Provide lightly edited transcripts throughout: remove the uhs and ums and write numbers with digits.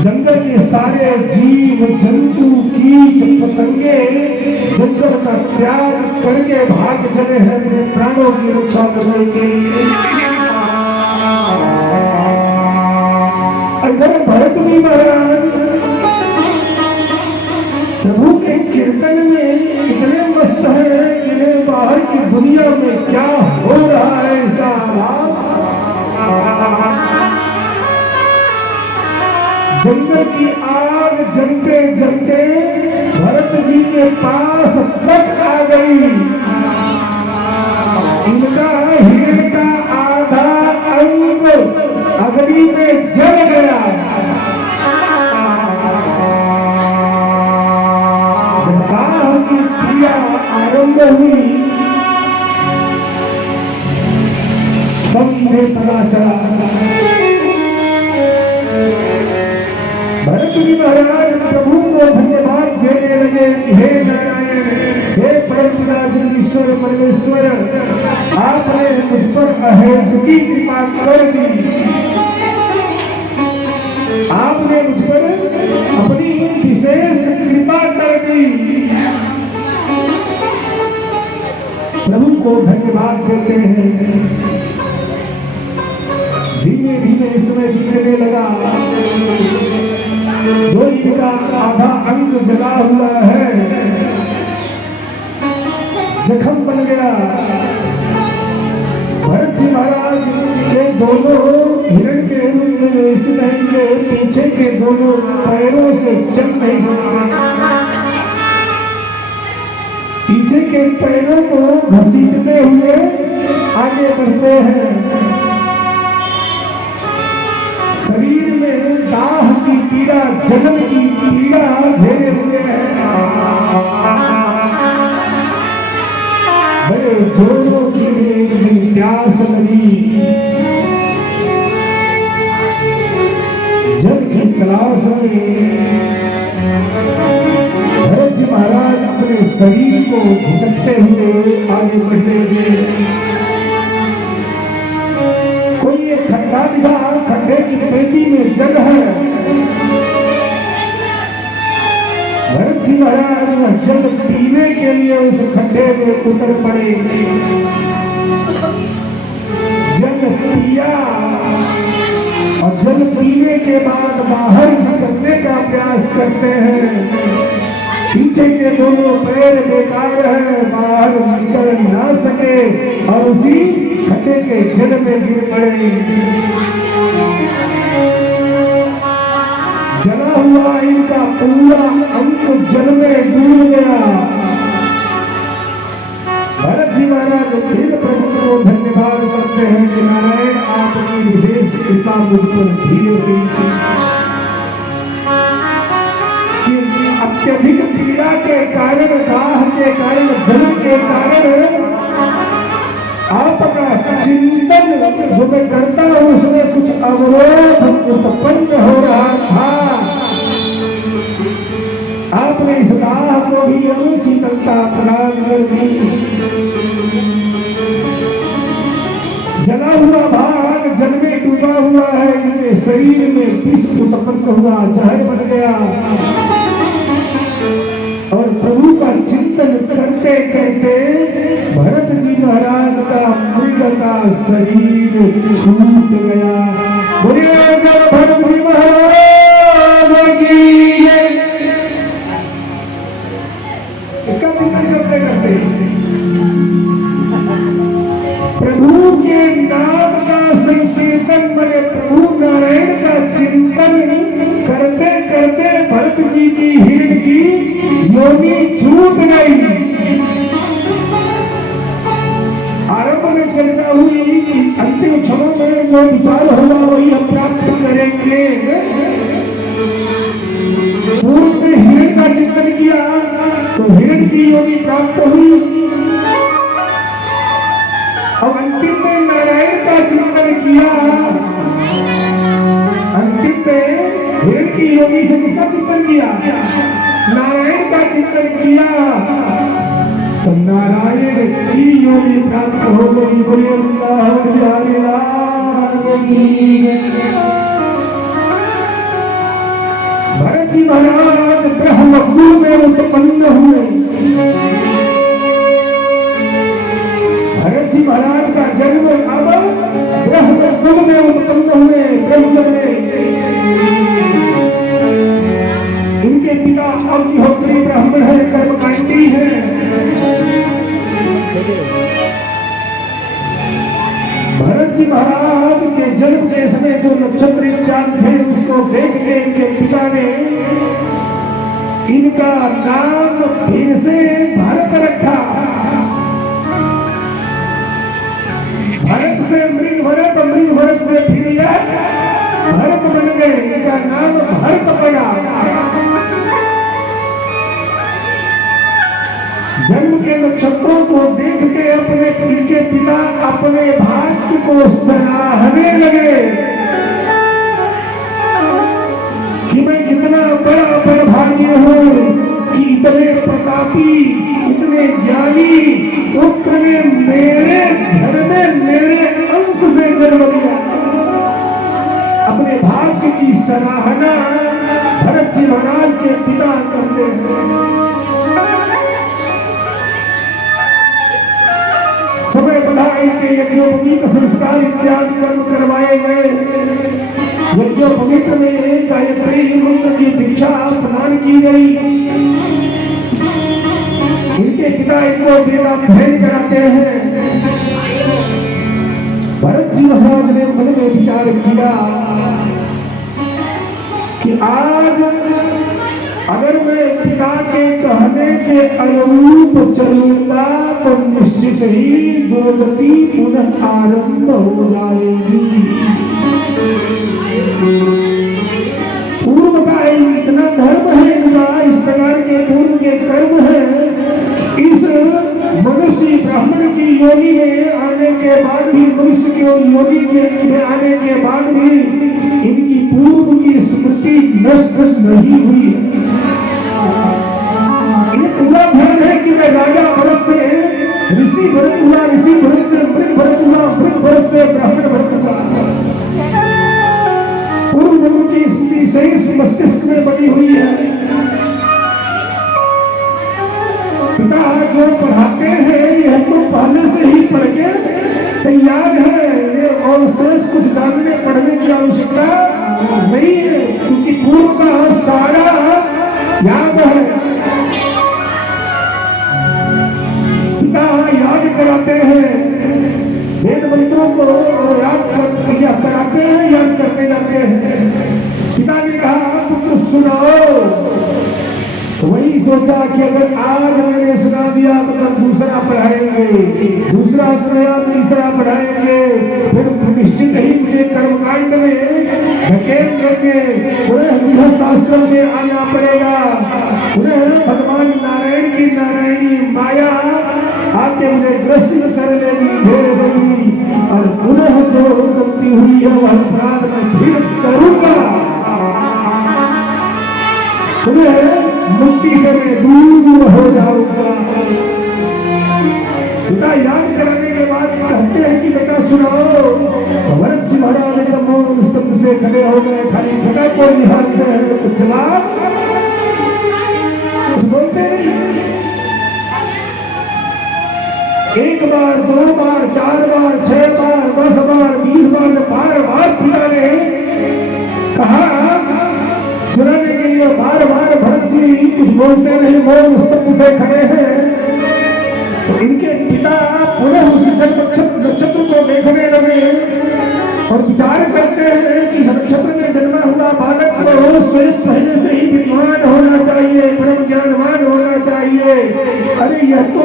जंगल के सारे जीव जंतु कीट पतंगे जंगल का त्याग करके भाग चले हैं अपने प्राणों की रक्षा करने के लिए। इधर भरत जी महाराज प्रभु के कीर्तन में इतने मस्त है कि इन्हें बाहर की दुनिया में क्या हो रहा है इसका आभास। जंगल की आग जलते जलते भरत जी के पास तक आ गई। इनका हिरण का आधा अंग अग्नि में जल गया। जब दाह की पीड़ा आरंभ हुई तब इन्हें पता चला। भरत जी महाराज प्रभु को धन्यवाद देने लगे। हे नारायण, हे परमेश्वर परमेश्वर, आपने मुझ पर अहेतुकी कृपा कर दी। आपने मुझ पर अपनी विशेष कृपा कर दी। प्रभु को धन्यवाद देते हैं। धीमे धीमे समय बीतने लगा। जो इनका आधा अंग जला हुआ है जख्म बन गया। भरत जी महाराज के दोनों हिरण के रूप में स्थित हैं, इनके पीछे के दोनों पैरों से चल नहीं सकते। पीछे के पैरों को घसीटते हुए आगे बढ़ते हैं। शरीर में दाह की पीड़ा, जलन की पीड़ा घेरे हुए है। बड़े जोरों की एक दिन प्यास लगी। जल की तलाश में भरत जी महाराज अपने शरीर को घिसकते हुए आगे बढ़ते हुए कोई एक खड्डा दिखा। खड्डे की पेटी में जल है। भरत जी महाराज वह जल पीने के लिए उस खड्डे में उतर पड़े। जल पिया और जल पीने के बाद बाहर निकलने का प्रयास करते हैं। पीछे के दोनों पैर बेकार है, बाहर निकल ना सके और उसी खड्डे के जल में गिर पड़े। जला हुआ इनका पूरा अंग जल में डूब गया। भरत जी महाराज फिर प्रभु को धन्यवाद करते हैं कि नारायण आपकी विशेष कृपा मुझ पर धीरे धीरे। अत्यधिक पीड़ा के कारण, दाह के कारण, जल के कारण आपका चिंतन जो मैं करता हूं उसमें कुछ अवरोध उत्पन्न हो रहा था। आपने इस दाह को भी अनुशीतलता प्रदान कर दी। जला हुआ भाग जल में डूबा हुआ है। इनके शरीर में विष उत्पन्न हुआ, जहर बन गया। और प्रभु का चिंतन करते करते भरत जी महाराज का मृग का शरीर छूट गया। बोलिए जय भरत जी महाराज की। इसका चिंतन करते करते प्रभु के नाम का संकीर्तन बने, प्रभु नारायण का चिंतन करते करते भरत जी की हिरण की योनि छूट गई। आरंभ में चर्चा हुई कि अंतिम क्षणों में जो विचार होगा वही हम प्राप्त करेंगे। पूर्व में हिरण का चिंतन किया तो हिरण की योनि प्राप्त हुई। अब अंतिम में नारायण का चिंतन किया। अंतिम में हिरण की योनि से किसका चिंतन किया? नारायण का चिंतन किया तो नारायण की योनि प्राप्त हो गई। बोलिए वृंदावन बिहारी लाल की। भरत जी महाराज ब्रह्मकुल में उत्पन्न हुए। भरत जी महाराज का जन्म अब ब्रह्मकुल में उत्पन्न हुए, ब्रह्मकुल में। इनके पिता अग्निहोत्री ब्राह्मण है, कर्मकांडी है। भरत जी महाराज के जन्म के समय जो नक्षत्र इत्यादि थे उसको देख के इनके पिता ने इनका नाम फिर से भरत रखा। भरत से मृग भरत, मृग भरत से फिर यह भरत बन गए, इनका नाम भरत पड़ा। जन्म के नक्षत्रों को देख के इनके पिता अपने भाग्य को सराहने लगे कि मैं कितना बड़ा बड़भागी हूँ कि इतने प्रतापी, इतने ज्ञानी पुत्र ने मेरे घर में मेरे अंश से जन्म लिया। अपने भाग्य की सराहना भरत जी महाराज के पिता करते हैं। समय बढ़ा इनके यज्ञोपवीत संस्कार इत्यादि कर्म करवाए गए। यज्ञोपवीत में गायत्री मंत्र की दीक्षा प्रदान की गई। इनके पिता इनको वेदाध्ययन कराते हैं। भरत जी महाराज ने मन में विचार किया कि आज अगर मैं पिता के कहने के अनुरूप चलूंगा तो निश्चित ही दुर्गति पुनः आरंभ हो जाएगी। पूर्व का इतना धर्म है इनका, इस प्रकार के पूर्व के कर्म है। इस मनुष्य ब्राह्मण की योनि में आने के बाद भी, मनुष्य की योनि में आने के बाद भी इनकी पूर्व की स्मृति नष्ट नहीं हुई। ये पूरा ध्यान है कि मैं राजा भरत से ऋषि भरत हुआ, ऋषि भरत से मृग भरत हुआ, मृग भरत से ब्राह्मण भरत हुआ। पूर्व जन्म की स्मृति सही मस्तिष्क में बनी हुई है। पिता जो पढ़ाते हैं यह तो पहले से ही पढ़ के तैयार है और शेष कुछ जानने पढ़ने की आवश्यकता नहीं है, क्योंकि पूर्व का सारा याद है। पिता याद कराते हैं, वेद मंत्रों को याद कराते हैं, याद करते जाते हैं। पिता ने कहा पुत्र सुनाओ, तो वही सोचा कि अगर आज मैंने सुना दिया तो कल दूसरा पढ़ाएंगे, दूसरा सुनाया तीसरा पढ़ाएंगे, फिर निश्चित ही मुझे कर्मकांड में धकेल देंगे, पुनः गृहस्थाश्रम में आना पड़ेगा, पुनः भगवान नारायण की नारायणी माया आके मुझे ग्रसित कर लेगी, घेर लेगी, और पुनः जो गलती हुई है वह अपराध मैं फिर करूंगा, पुनः मुक्ति से मैं दूर हो जाऊंगा। पिता याद कराने के बाद कहते हैं कि बेटा सुनाओ। भरत जी महाराज एकदम मौन स्तब्ध से खड़े हो गए, खाली पिता को निहारते हैं, कुछ जवाब कुछ बोलते नहीं। एक बार, दो बार, 4 बार, 6 बार, 10 बार, 20 बार, जब बार-बार पिता ने कहा सुनाने के लिए, बार-बार भरत जी कुछ बोलते नहीं, मौन स्तब्ध से खड़े हैं। तो इनके पिता पुनः उस नक्षत्र को देखने लगे और विचार करते हैं कि नक्षत्र में जन्मा हुआ बालक को स्वयं पहले से ही विद्वान होना चाहिए, परम ज्ञानवान होना चाहिए। अरे यह तो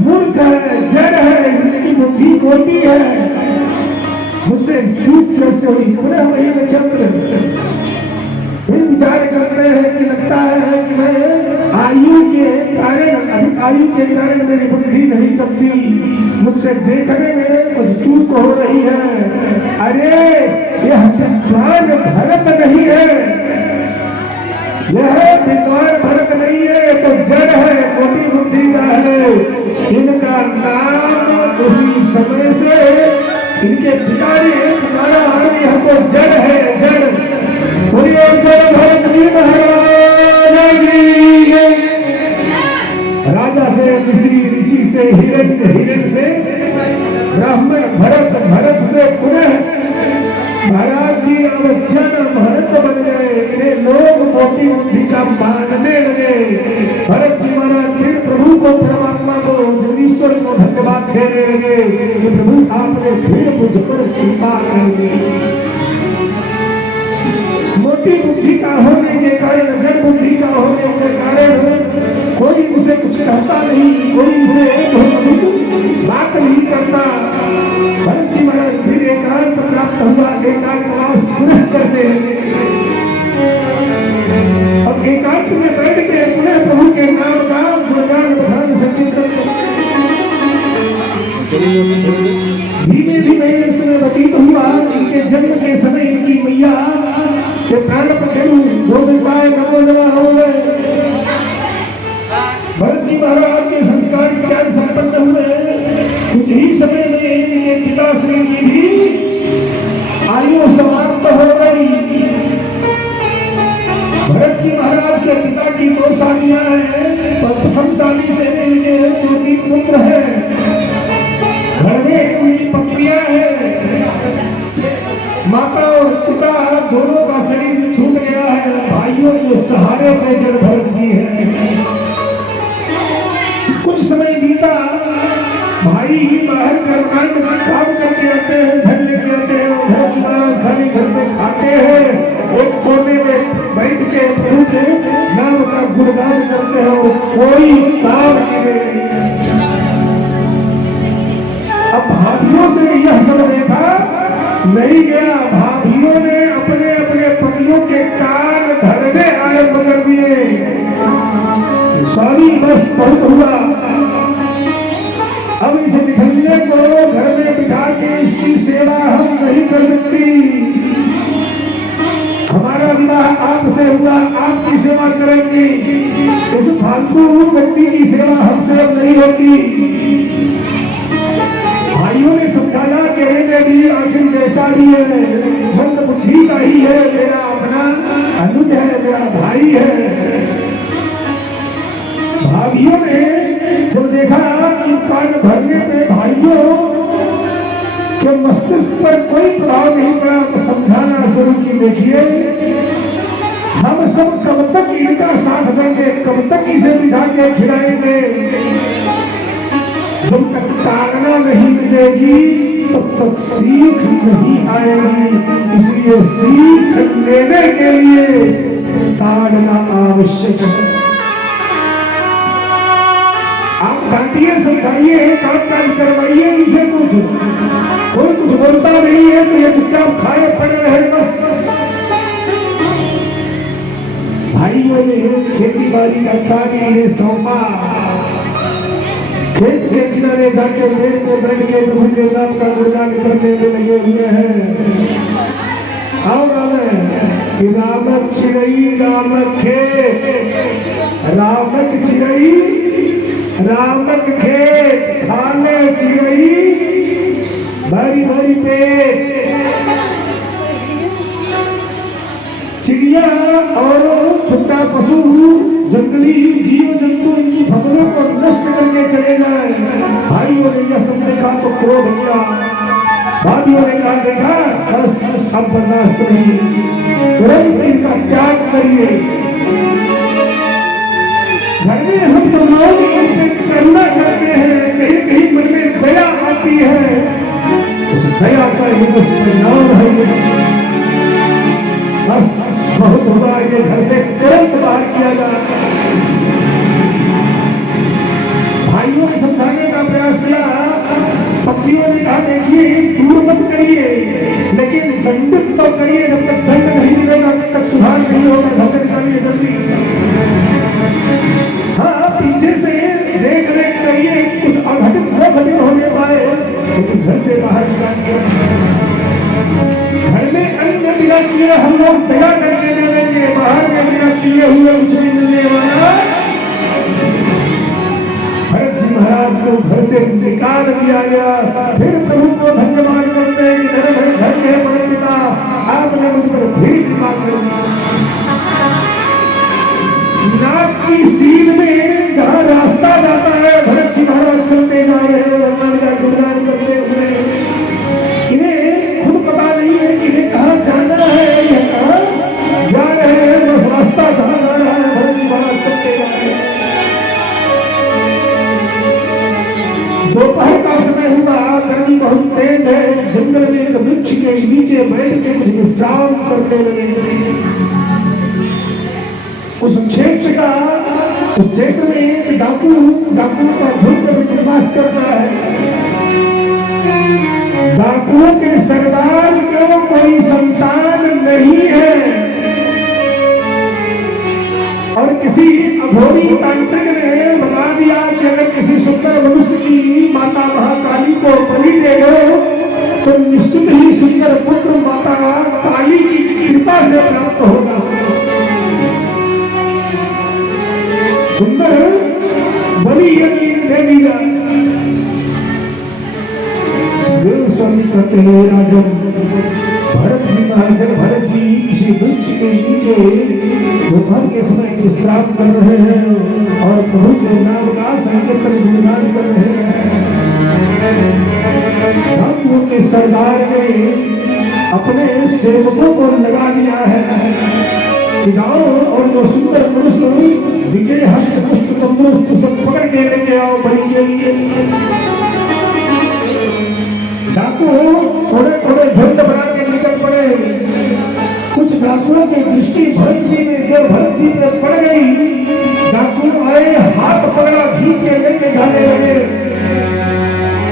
मूर्ख है, जड़ है, इसकी बुद्धि गोटी है, मुझसे चूक कैसे हुई? पुनः वही नक्षत्र। फिर विचार करते हैं कि लगता है कि मैं आयु के कारण, अधिक आयु के कारण मेरी बुद्धि नहीं चलती, मुझसे देखने में कुछ चूक हो रही है। अरे यह विद्वान भरत नहीं है, यह विद्वान भरत नहीं है, तो जड़ है, मोटी बुद्धि का है। इनका नाम उसी समय से इनके पिता ने पुकारा, यह तो जड़ है, जड़। बोलिए जड़ भरत जी महाराज। ऋषि से हिरण्य, हिरण से ब्राह्मण, भरत, भरत से पुनः महाराज जी अब जन भरत बन गए। इन्हें लोग मोटी बुद्धि का मानने लगे। भरत जी महाराज फिर प्रभु को, परमात्मा को, जगदीश्वर को धन्यवाद देने लगे कि प्रभु आपने फिर मुझ पर कृपा कर दी। मोटी बुद्धि का होने के कारण, जड़ बुद्धि का होने के कारण कोई उसे कुछ कहता नहीं, कोई उसे बात नहीं करता। भरत जी महाराज फिर एकांत प्राप्त हुआ, एकांतवास पुनः करने लगे। अब एकांत में बैठ के पुनः प्रभु के नाम का गुणगान बखान संकीर्तन। धीमे धीमे समय व्यतीत हुआ। इनके जन्म के समय इनकी मैया के प्राण पखेरु गोविंदाय नमो नमः हो गए। भरत जी महाराज के संस्कार इत्यादि संपन्न हुए। कुछ ही समय में इनके पिताश्री की भी आयु समाप्त हो गई। भरत जी महाराज के पिता की दो शादियां हैं, पर प्रथम शादी से इनके 2-3 पुत्र हैं। घर में उनकी पत्नियां हैं। माता और पिता दोनों का शरीर छूट गया है। भाइयों के सहारे पे जन भरत जी हैं। कुछ समय बीता। भाई बाहर कर्मकांड काम करके आते हैं, धन लेके आते हैं और भरत जी महाराज खाली घर में खाते हैं। एक कोने में बैठ के प्रभु के नाम का गुणगान करते हैं और कोई काम नहीं। अब भाभियों से यह सब देखा नहीं गया। भाभियों ने अपने अपने पतियों के कान धरने आरंभ कर दिए। स्वामी बस बहुत हुआ। अब इस निठल्ले को घर में बिठा के इसकी सेवा हम नहीं कर सकती। हमारा विवाह आपसे हुआ, आपकी सेवा करेंगे। इस फालतू व्यक्ति की सेवा हमसे अब नहीं होती। भाइयों ने समझाया कि भी आखिर जैसा भी है, मंद बुद्धि का ही है, मेरा अपना अनुज है, मेरा भाई है। भाइयों ने जब देखा कि कान भरने पे भाइयों के मस्तिष्क पर कोई प्रभाव नहीं पड़ा, तो समझाना शुरू की। देखिए, हम सब कब तक इनका साथ देंगे, कब तक इसे बिठा के खिलाएंगे। जब तक ताड़ना नहीं मिलेगी तब तक सीख नहीं आएगी। इसलिए सीख लेने के लिए ताड़ना आवश्यक है। आप डांटिए, समझाइए, काम काज करवाइए इसे। कोई कुछ बोलता नहीं है तो ये चुपचाप खाए पड़े रहे बस। भाइयों ने खेती बाड़ी का कार्य इन्हें सौंपा। खेत के किनारे जाके पेड़ पे बैठ के प्रभु के नाम का गुणगान करने में लगे हुए हैं। आओ रामक चिड़ई रामक खेत, रामक चिड़ई रामक खेत, खाने चिड़ई भरी भरी पेट। चिड़िया और छोटा पशु, जंगली जीव जंतु इनकी फसलों को नष्ट करके चले जाए। भाइयों ने यह सब देखा तो क्रोध किया। भाइयों ने कहा, देखा बस अब बर्दाश्त नहीं, तुरंत इनका त्याग करिए। घर में हम सब लोग इन पे करुणा करते हैं, कहीं न कहीं मन में दया आती है। उस दया का ही दुष्परिणाम है। बस बहुत हुआ, ये घर से तुरंत बाहर किया जाए। भाइयों ने समझाने का प्रयास किया। पत्नियों ने कहा, देखिए दूर मत करिए, लेकिन दंडित तो करिए। जब तक दंड नहीं मिलेगा तब तक सुधार नहीं होगा। घर से निकालिए जल्दी। हाँ, पीछे से देख रेख करिए, कुछ अघटित न घटित होने पाए, लेकिन घर से बाहर निकालिए। घर में अन्य बिना किए हम लोग दया करके दे देंगे, बाहर में बिना किए हुए कुछ नहीं मिलने वाला। भरत जी महाराज को घर से निकाल दिया गया। फिर प्रभु को धन्यवाद करते हैं कि धन्य है परम पिता, आपने मुझ पर नीचे बैठ के कुछ विश्राम करने लगे। उस क्षेत्र में एक डाकुओं का झुंड निवास करता है। डाकुओं के सरदार को कोई संतान नहीं है और किसी अघोरी तांत्रिक ने बता दिया कि अगर किसी सुंदर मनुष्य की माता महाकाली को बलि दे दो तो निश्चित ही सुंदर पुत्र माता काली की कृपा से प्राप्त होगा। सुंदर बलि यदि दे दी जाए। स्वामी कहते हैं राजन, भरत जी महाराजन भरत जी किसी वृक्ष के नीचे दोपहर के समय विश्राम कर रहे हैं और प्रभु के नाम का संकीर्तन गुणगान कर रहे हैं। डाकुओं के सरदार ने अपने सेवकों को लगा दिया है कि जाओ और वो सुंदर पुरुष दिखे हष्ट पुष्ट तंदुरुस्त उसे पकड़ के लेके आओ बलि के लिए। डाकू थोड़े झुंड बना के निकल पड़े। कुछ डाकुओं की दृष्टि भरत जी पे पड़ गई। डाकू आए, हाथ पकड़ा, खींच के लेके जाने लगे।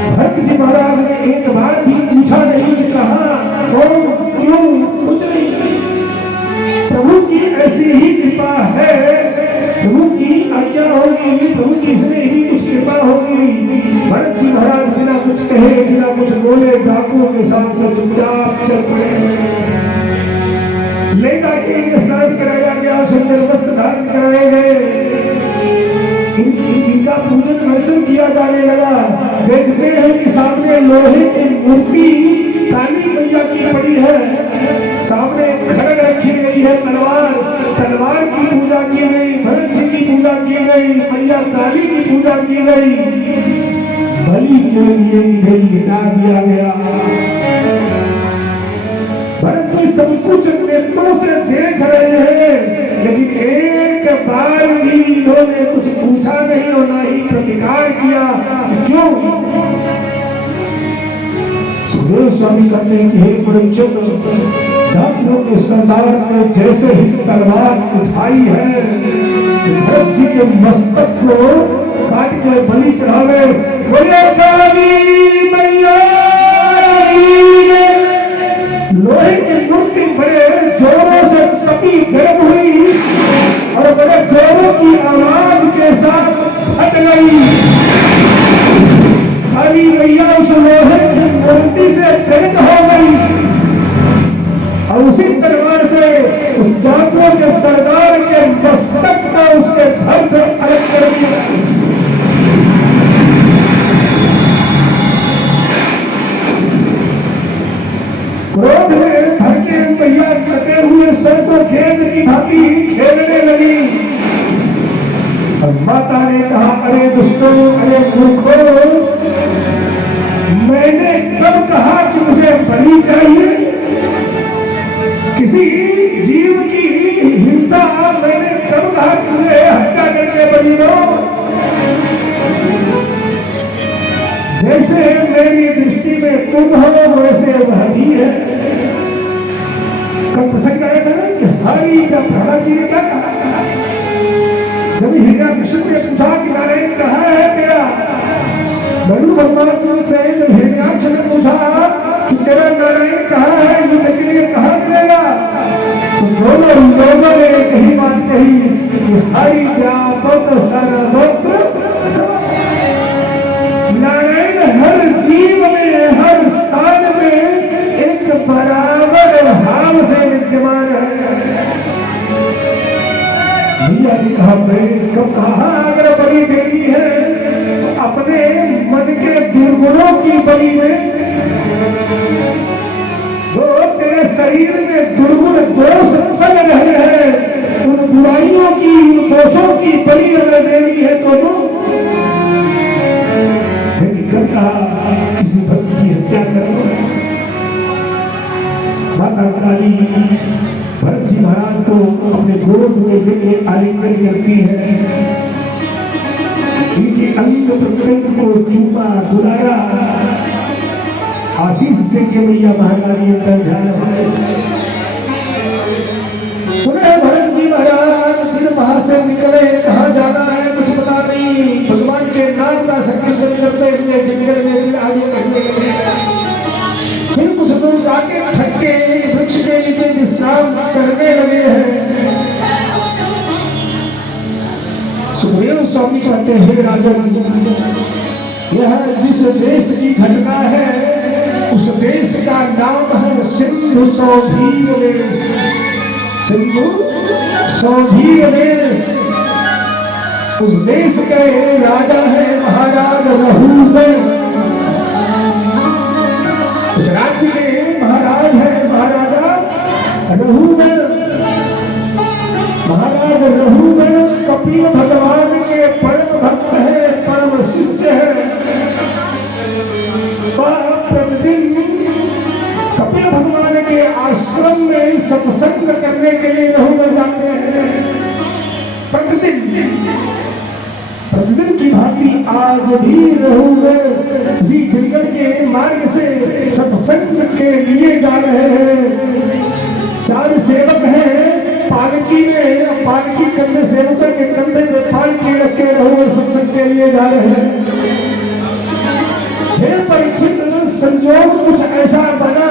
भरत जी महाराज ने एक बार भी पूछा नहीं कि कहा, कौन, क्यों, कुछ नहीं। प्रभु की ऐसी ही कृपा है, प्रभु की आज्ञा होगी, प्रभु की इसमें ही कुछ कृपा होगी। भरत जी महाराज बिना कुछ कहे, बिना कुछ बोले डाकुओं के साथ में चुपचाप चल पड़े। ले जाके इन्हें स्नान कराया गया, सुंदर वस्त्र धारण कराए गए, इनका पूजन अर्चन किया जाने लगा। देखते हैं कि सामने लोहे की मूर्ति काली मैया की पड़ी है, सामने खड़ग रखी गई है, तलवार की पूजा की गई, भरत जी की पूजा की गई, मैया काली की पूजा की गई। बलि के लिए इन्हें मिटा दिया गया। भरत जी सब कुछ नेत्रों से देख रहे हैं, लेकिन एक बार भी इन्होंने कुछ पूछा नहीं और ना ही प्रतिकार किया। क्यों? सुखदेव स्वामी कहते हैं कि हे परमचंद, डाकुओं के सरदार ने जैसे ही तलवार उठाई है भरत जी के मस्तक को काट के बलि चढ़ावे। बोले काली मैया, लोहे की मूर्ति बड़े जोरों से तपी गर्म हुई और बड़े जोरों की आवाज के साथ फट गई। काली मैया उस लोहे की मूर्ति से प्रेरित हो गई और उसी तलवार से उस डाकुओं के सरदार के मस्तक को उसके धड़ से अलग कर दिया। क्रोध में भड़के मैया कटे हुए सर को खेत की भांति खेलने लगी और माता ने कहा, अरे दुष्टों, अरे मूर्खों, मैंने कब कहा कि मुझे बलि चाहिए? किसी जीव की हिंसा मैंने कब कहा कि मुझे हत्या करके बलि दो? जैसे मेरी दृष्टि में तुम हो वैसे वह भी है। कब प्रसंग आया था ना कि हरि का प्रहलाद जी ने क्या कहा? जब हिरण्याकश्यप ने पूछा कि नारायण कहाँ है तेरा, बलु भगवान से जब हिरण्याक्ष ने पूछा कि तेरा नारायण कहाँ है, युद्ध के लिए कहाँ मिलेगा, तो दोनों लोगों ने एक ही बात कही कि हरि व्यापक सर्वत्र। नारायण हर जीव में, हर स्थान में एक बराबर भाव से विद्यमान है। भैया ने कहा, मैंने कब कहा अगर बलि देनी है तो अपने मन के दुर्गुणों की बलि में, जो तेरे शरीर में दुर्गुण दोष पल रहे हैं, उन बुराइयों की, उन दोषों की बलि अगर देनी है तो कब कहा किसी भक्त की हत्या करो? माता काली भरत जी महाराज को अपने गोद में लेके आलिंगन करती है, इनके अंग प्रत्यंग को चूमा, दुलारा आशीष देंगे मैया महाकाली अंदर ध्यान है। पुनः भरत जी महाराज फिर वहां से निकले, कहाँ जाना है कुछ पता नहीं, भगवान के नाम का संकीर्तन करते हुए जंगल में फिर आगे बढ़ने लगे। फिर कुछ दूर जाके थक के एक वृक्ष के नीचे विश्राम करने लगे हैं। सुखदेव स्वामी कहते हैं राजन, यह जिस देश की घटना है उस देश का नाम है सिंधु सौभीर देश। सिंधु सौभीर देश, उस देश के राजा है महाराज रहूगण। उस राज्य के महाराज है महाराजा रहूगण। महाराज रहूगण कपिल भगवान के परम भक्त है, परम शिष्य है। वह प्रतिदिन कपिल भगवान के आश्रम में सत्संग करने के लिए रहूगण जाते हैं। प्रतिदिन की भांति आज भी रहूगण जी जंगल के मार्ग से सत्संग के लिए जा रहे हैं। 4 सेवक हैं पालकी में, पालकी कंधे सेवकों के कंधे में पालकी रख के रहूगण सत्संग के लिए जा रहे हैं। हे परीक्षित, संजोग कुछ ऐसा बना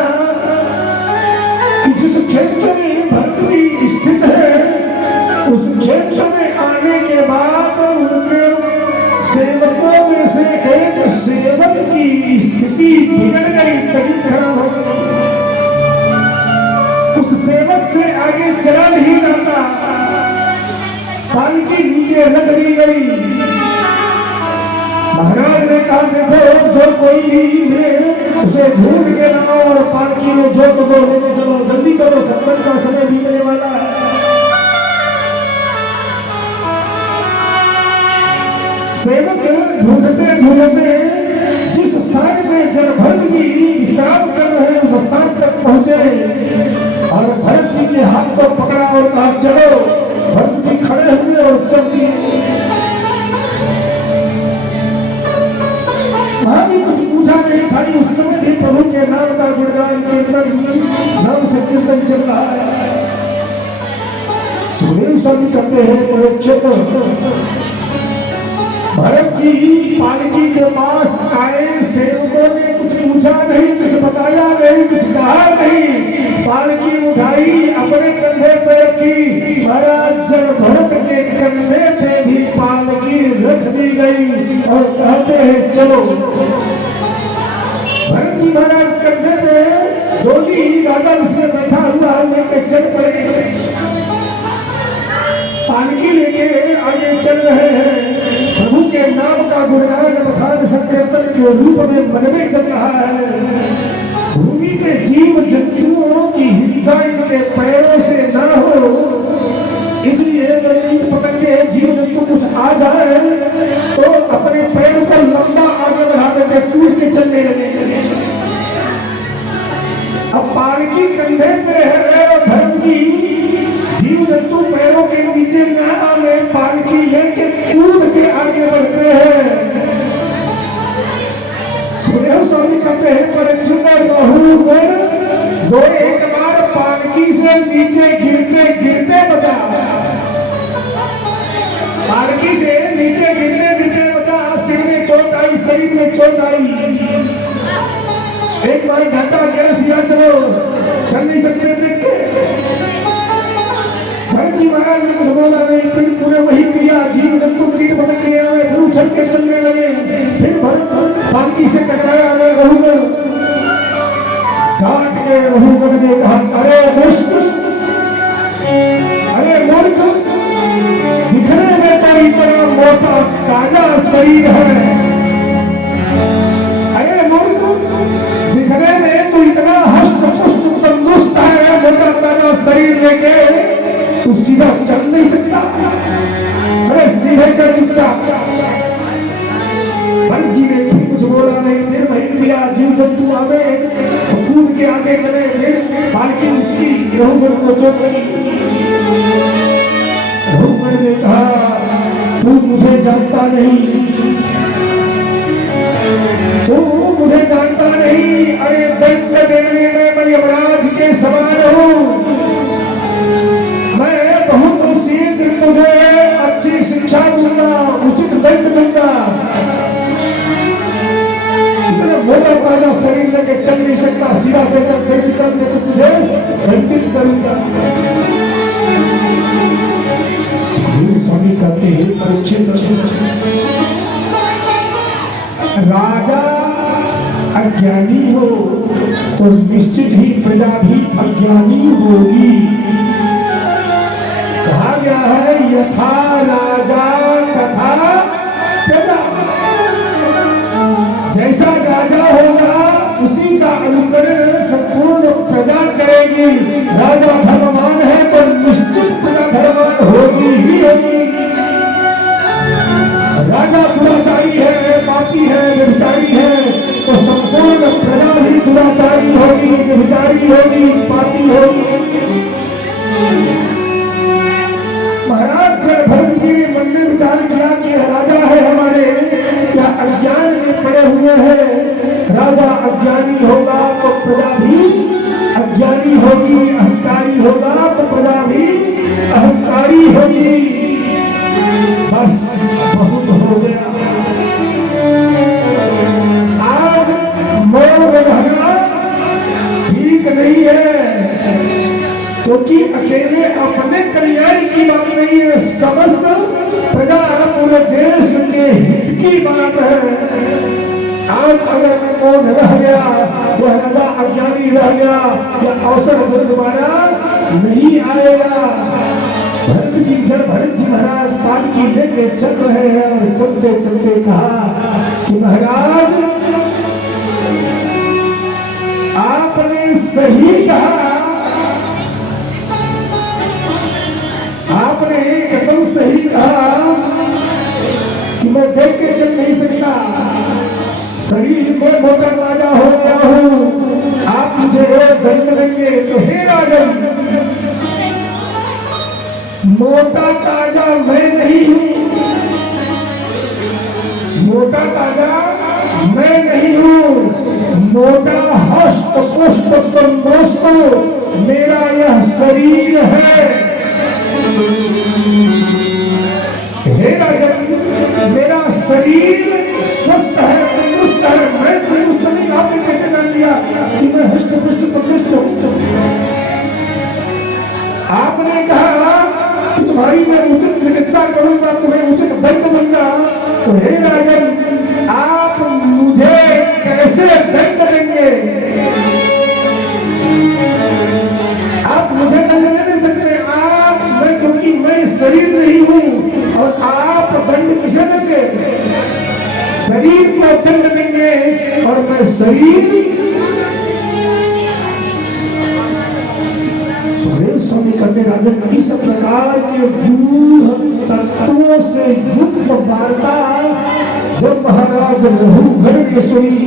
कि जिस क्षेत्र में भरत जी स्थित है उस क्षेत्र में आने के बाद उनके सेवकों में से एक सेवक की स्थिति बिगड़ गई, तबीयत खराब हो गई। उस सेवक से आगे चला नहीं जाता, पालकी नीचे रख दी गई। महाराज ने कहा देखो जो कोई भी मिले उसे ढूंढ के लाओ और पालकी में जोत दो, लेके चलो, जल्दी करो, सत्संग का समय बीतने वाला है। सेवक ढूंढते ढूंढते जिस स्थान में जब भरत जी विश्राम कर रहे हैं उस स्थान तक पहुंचे और भरत जी के हाथ को पकड़ा और कहा चलो। भरत जी खड़े हुए और चल दिए। वहां भी कुछ पूछा नहीं, खाली उस समय भी प्रभु के नाम का गुणगान कीर्तन, नाम से कीर्तन चल रहा है। सुखदेव स्वामी कहते हैं परीक्षित, भरत जी पालकी के पास आए, सेवकों ने कुछ पूछा नहीं, कुछ बताया नहीं, कुछ कहा नहीं। पालकी उठाई, अपने कंधे पे रखी। महाराज जब भरत के कंधे पे भी पालकी रख दी गई और कहते हैं चलो। भरत जी महाराज कंधे पे डोली राजा जिसमें बैठा हुआ लेके चल पड़े। पालकी लेके आगे चल रहे हैं। प्रभु के नाम का गुणगान बखान संकीर्तन के रूप में मन में चल रहा है। भूमि पे जीव जंतुओं की हिंसा इनके पैरों से ना हो, इसलिए पकड़े जीव जंतु कुछ आ जाए तो अपने पैर को लंबा आगे बढ़ा देते, कूद के चलने लगे। अब पालकी कंधे पे है, भरत जी जीव जंतु पैरों के नीचे न आवे, पालकी लेके कूद के आगे बढ़ते हैं। सुखदेव स्वामी कहते हैं परीक्षित रहूगण दो एक बार पालकी से नीचे गिरते गिरते बचा। पालकी से नीचे गिरते गिरते बचा। सिर में चोट आई, शरीर में चोट आई। एक बार घंटा गया सिया, चलो चल नहीं सकते देख के। भरत जी महाराज ने कुछ बोला नहीं, फिर पूरे वही क्रिया, जीव जंतु कीट पतंगे आए, फिर उछल के चलने लगे। फिर भरत पालकी से टकराया, रहूगण डांट के रहूगण ने कहा अरे दुष्ट, अरे मूर्ख, दिखने में तो इतना मोटा ताजा शरीर है। अरे मूर्ख, दिखने में तो इतना हष्ट पुष्ट तंदुरुस्त है, मोटा ताजा शरीर लेके तू सीधा चल नहीं सकता। अरे सीधे चल चुपचाप। भरत जी ने फिर कुछ बोला नहीं, फिर वही क्रिया, जीव जंतु आवे तो कूद के आगे चले। फिर पालकी उचकी, रहूगण को चोट लगी। रहूगण ने कहा तू मुझे जानता नहीं, तू मुझे मुझे जानता नहीं, अरे दंड देने में मैं यमराज के समान हूँ। मैं बहुत शीघ्र तुझे अच्छी शिक्षा दूंगा, उचित दंड दूंगा। इतना मोटा ताजा शरीर लेके चल नहीं सकता, सीधा से चल, सही से चल, तो तुझे दंडित करूंगा। स्वामी कहते हैं परीक्षित, राजा अज्ञानी हो तो निश्चित ही प्रजा भी अज्ञानी होगी। कहा गया है यथा राजा तथा प्रजा, जैसा राजा होगा उसी का अनुकरण संपूर्ण प्रजा करेगी। राजा धर्मवान है तो निश्चित प्रजा धर्मवान होगी ही होगी। राजा दुराचारी है, पापी है, व्यभिचारी है तो संपूर्ण प्रजा भी दुराचारी होगी, व्यभिचारी होगी, पापी होगी। महाराज जब भरत जी ने मन में विचार किया कि राजा है हमारे, क्या अज्ञान में पड़े हुए हैं, राजा अज्ञानी होगा तो प्रजा भी अज्ञानी होगी, अहंकारी होगा तो प्रजा भी अहंकारी होगी। बस बहुत हो गया। आज मोह रहना ठीक नहीं है, क्योंकि अकेले अपने कल्याण की बात नहीं है, समस्त प्रजा पूरे देश के हित की बात है। आज अगर मैं मौन रह गया, वह राजा अज्ञानी रह गया, यह अवसर दोबारा नहीं आएगा। भरत जी महाराज पालकी लेके चल रहे हैं और चलते चलते कहा कि महाराज आपने सही कहा, आपने एकदम सही कहा कि मैं देख के चल नहीं सकता, शरीर में मोटा ताजा हो गया हूँ, आप मुझे दंड देंगे। तो हे राजन, मोटा ताजा मैं नहीं हूँ, मोटा ताजा मैं नहीं हूँ, मोटा हष्ट पुष्ट तंदुरुस्त मेरा यह शरीर है। हे राजन, मेरा शरीर स्वस्थ है, तंदुरुस्त है, मैं तंदुरुस्त नहीं। आपने कैसे जान लिया कि मैं हष्ट पुष्ट तंदुरुस्त हूँ? आपने कहा कि तुम्हारी मैं उचित चिकित्सा करूंगा, तुम्हें उचित दंड दूंगा। तो हे राजन, आप मुझे कैसे दंड देंगे? आप मुझे दंड नहीं दे सकते, क्योंकि मैं शरीर नहीं हूँ। और आप दंड किसे देंगे? शरीर को दंड देंगे, और मैं शरीर। सुखदेव स्वामी कहते राजन, इस प्रकार के गूढ़ तत्वों से युक्त वार्ता जब महाराज रघुगण ने सुनी,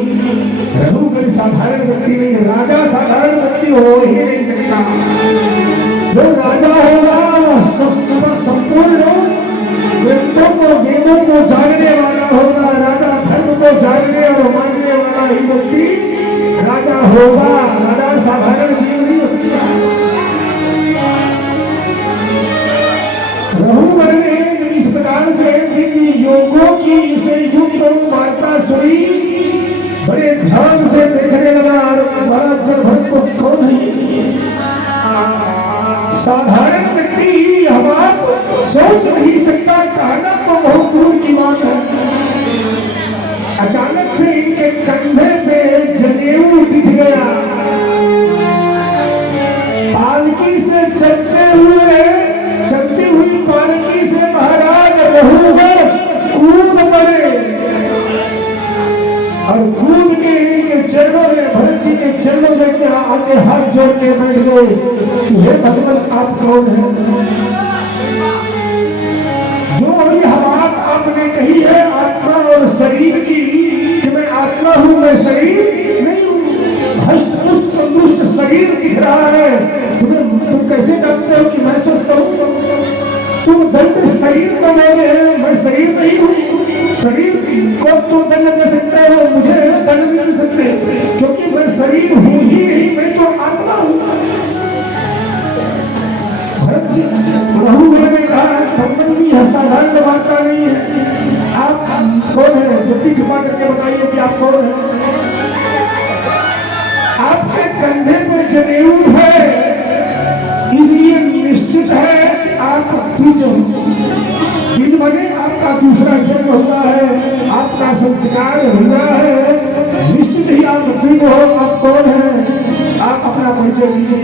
रघुगण साधारण व्यक्ति नहीं, राजा साधारण व्यक्ति हो ही नहीं सकता। जो राजा होगा संपूर्ण ग्रंथों को, वेदों को जानने वाला होगा, राजा धर्म को जानने और मानने वाला ही व्यक्ति राजा होगा। राजा साधारण जीव नहीं हो सकता। रघुगण ने जब इस प्रकार से दिव्य योगों की से युक्त वार्ता सुनी, बड़े ध्यान से देखने लगा। महाराज जब भरत को कौन है? साधारण व्यक्ति यह बात सोच नहीं सकता, कहना तो बहुत दूर की बात है। अचानक से इनके कंधे पे जनेऊ दिख गया। पालकी से चलती हुई पालकी से महाराज रघुगण कूद पड़े और कूद के इनके चरणों में, भरत जी के चरणों में क्या आके हाथ जोड़ के बैठ गए कि हे भगवान, आप कौन हैं? जो यह बात आपने कही है आत्मा और शरीर की, कि मैं आत्मा हूँ, मैं शरीर नहीं हूँ, हष्ट पुष्ट तंदुरुस्त शरीर दिख रहा है, तुम कैसे जानते हो कि मैं स्वस्थ हूँ? तुम दंड शरीर को दोगे, मैं शरीर नहीं हूँ, शरीर को तुम दंड दे सकते हो, मुझे दंड नहीं दे सकते, क्योंकि मैं शरीर हूं ही नहीं, मैं तो आत्मा हूं। भरत जी रघुवीर ने कहा भगवान की यह साधारण वार्ता नहीं है। आप कौन है? जल्दी कृपा करके बताइए कि आप कौन है। आपके कंधे पर जनेऊ है, इसलिए निश्चित है कि आप द्विज हो। द्विज माने आपका दूसरा जन्म हुआ है, आपका संस्कार हुआ है, निश्चित ही आप द्विज हो। आप कौन है? आप अपना परिचय दीजिए।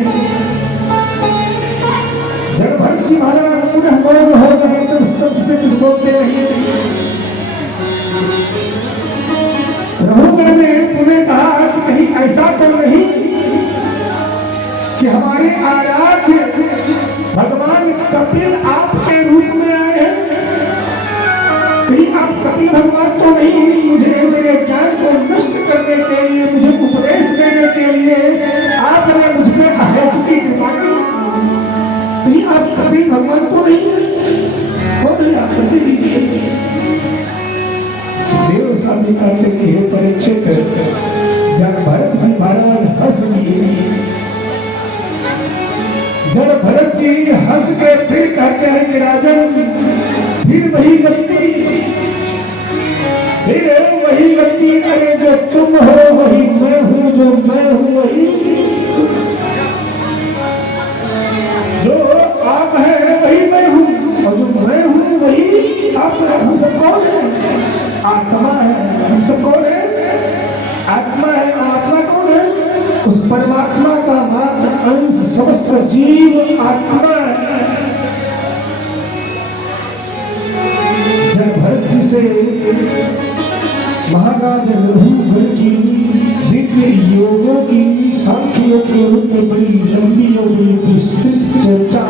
जब भरत जी महाराज पुनः मौन हो गए तो सबसे कुछ बोलते नहीं। रघुवीर ने पुनः कहा कि कहीं ऐसा तो नहीं कि हमारे आराध्य भगवान कपिल आपके रूप में आए हैं? कहीं आप कपिल भगवान तो नहीं? मुझे मेरे ज्ञान को नष्ट करने के लिए, मुझे उपदेश देने के लिए आपने मुझ पर अहेतु की कृपा की? कहीं आप कपिल भगवान तो नहीं है? कौन है आप? परिचय दीजिए। सुखदेव स्वामी कहते कि हे परीक्षित, जब भरत जी महाराज हंस दिए, जब भरत जी हंस के फिर कहते हैं कि राजन फिर वही गलती, फिर वही गलती करे जो तुम हो वही मैं हूं, जो मैं हूं वही जो आप है वही मैं हूं, और जो मैं हूं वही आप है। हम सब कौन है? आत्मा है। हम सब कौन है? आत्मा है। और आत्मा कौन है? उस परमात्मा का मात्र अंश, समस्त जीव आत्मा है। जब भरत जी से महाराज रघुवीर की दिव्य योगों की, सांख्य योग के रूप में बड़ी लंबी और बड़ी विस्तृत चर्चा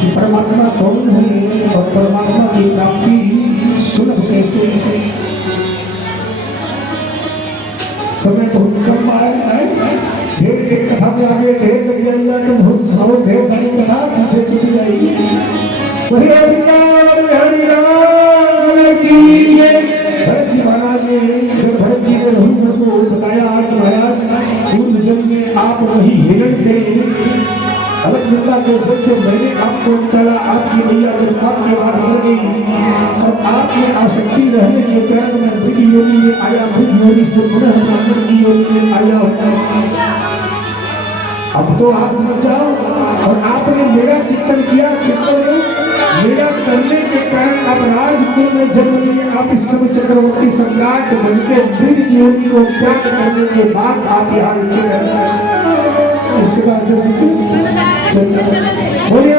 कि परमात्मा कौन है और परमात्मा की प्राप्ति सुलभ कैसे है। समय बहुत कम आए, ढेर एक कथा में आगे ढेर लग जाएगा तो बहुत और ढेर सारी कथा पीछे छूट जाएगी। वही भरत जी महाराज ने, जब भरत जी ने रघुवीर को बताया कि महाराज पूर्व जन्म में आप वही हिरण थे, अलकनंदा के जल से मैंने आपको निकाला, आपकी मैया गर्भपात के बाद मर गई और आपने आसक्ति रहने के कारण मैं मृग योनि में आया, मृग योनि से पुनः ब्राह्मण की योनि में आया हूं। अब तो आप समझ जाओ। और आपने मेरा चिंतन किया, चिंतन मेरा करने के कारण आप राजकुल में जन्म लिए। आप इस समय चक्रवर्ती सम्राट बनके मृग योनि को त्याग करने के बाद आप यहाँ इस प्रकार से बोलिए